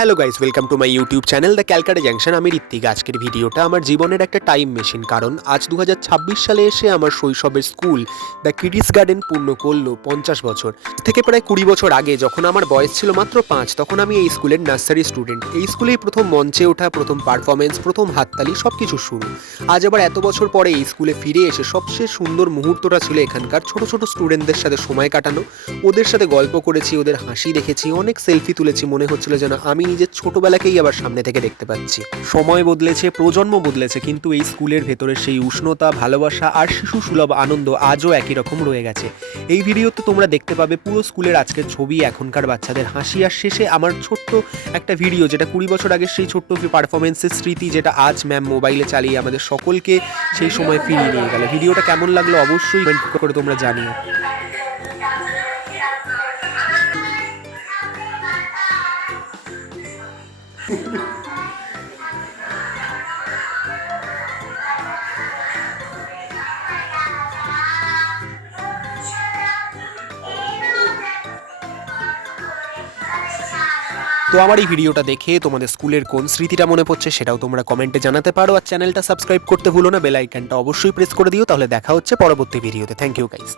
Hello guys, welcome to my YouTube channel the Calcutta junction. আমি ঋত্বিক। আজকের ভিডিওটা আমার জীবনের একটা টাইম মেশিন, কারণ আজ 2026 সালে এসে আমার শৈশবের স্কুল দ্য কিডিস গার্ডেন পূর্ণ করলো 50 বছর। থেকে প্রায় 20 বছর আগে, যখন আমার বয়স ছিল মাত্র 5, তখন আমি এই স্কুলের নার্সারি স্টুডেন্ট। এই স্কুলেই প্রথম মঞ্চে ওঠা, প্রথম পারফরমেন্স, প্রথম হাততালি, সব কিছু শুরু। আজ আবার এত বছর পরে এই স্কুলে ফিরে এসে সবচেয়ে সুন্দর মুহূর্তটা ছিল এখানকার ছোট ছোট স্টুডেন্টদের সাথে সময় কাটানো। ওদের সাথে গল্প করেছি, ওদের হাসি দেখেছি, অনেক সেলফি তুলেছি। মনে হচ্ছিল যেন আমি নিজের ছোটবেলাকেই আবার সামনে থেকে দেখতে পাচ্ছি। সময় বদলেছে, প্রজন্ম বদলেছে, কিন্তু এই স্কুলের ভেতরে সেই উষ্ণতা, ভালোবাসা আর শিশু সুলভ আনন্দ আজও একই রকম রয়ে গেছে। এই ভিডিওতে তোমরা দেখতে পাবে পুরো স্কুলের আজকের ছবি, এখনকার বাচ্চাদের হাসি, আর শেষে আমার ছোট্ট একটা ভিডিও, যেটা 20 বছর আগের সেই ছোট্ট পারফরমেন্সের স্মৃতি, যেটা আজ ম্যাম মোবাইলে চালিয়ে আমাদের সকলকে সেই সময় ফিরিয়ে নিয়ে গেল। ভিডিওটা কেমন লাগলো অবশ্যই কমেন্ট করে তোমরা জানিও। তো আমার এই ভিডিওটা দেখে তোমাদের স্কুলের কোন স্মৃতিটা মনে পড়ছে সেটাও তোমরা কমেন্টে জানাতে পারো। আর চ্যানেলটা সাবস্ক্রাইব করতে ভুলো না, বেল আইকনটা অবশ্যই প্রেস করে দিও। তাহলে দেখা হচ্ছে পরবর্তী ভিডিওতে। Thank you guys.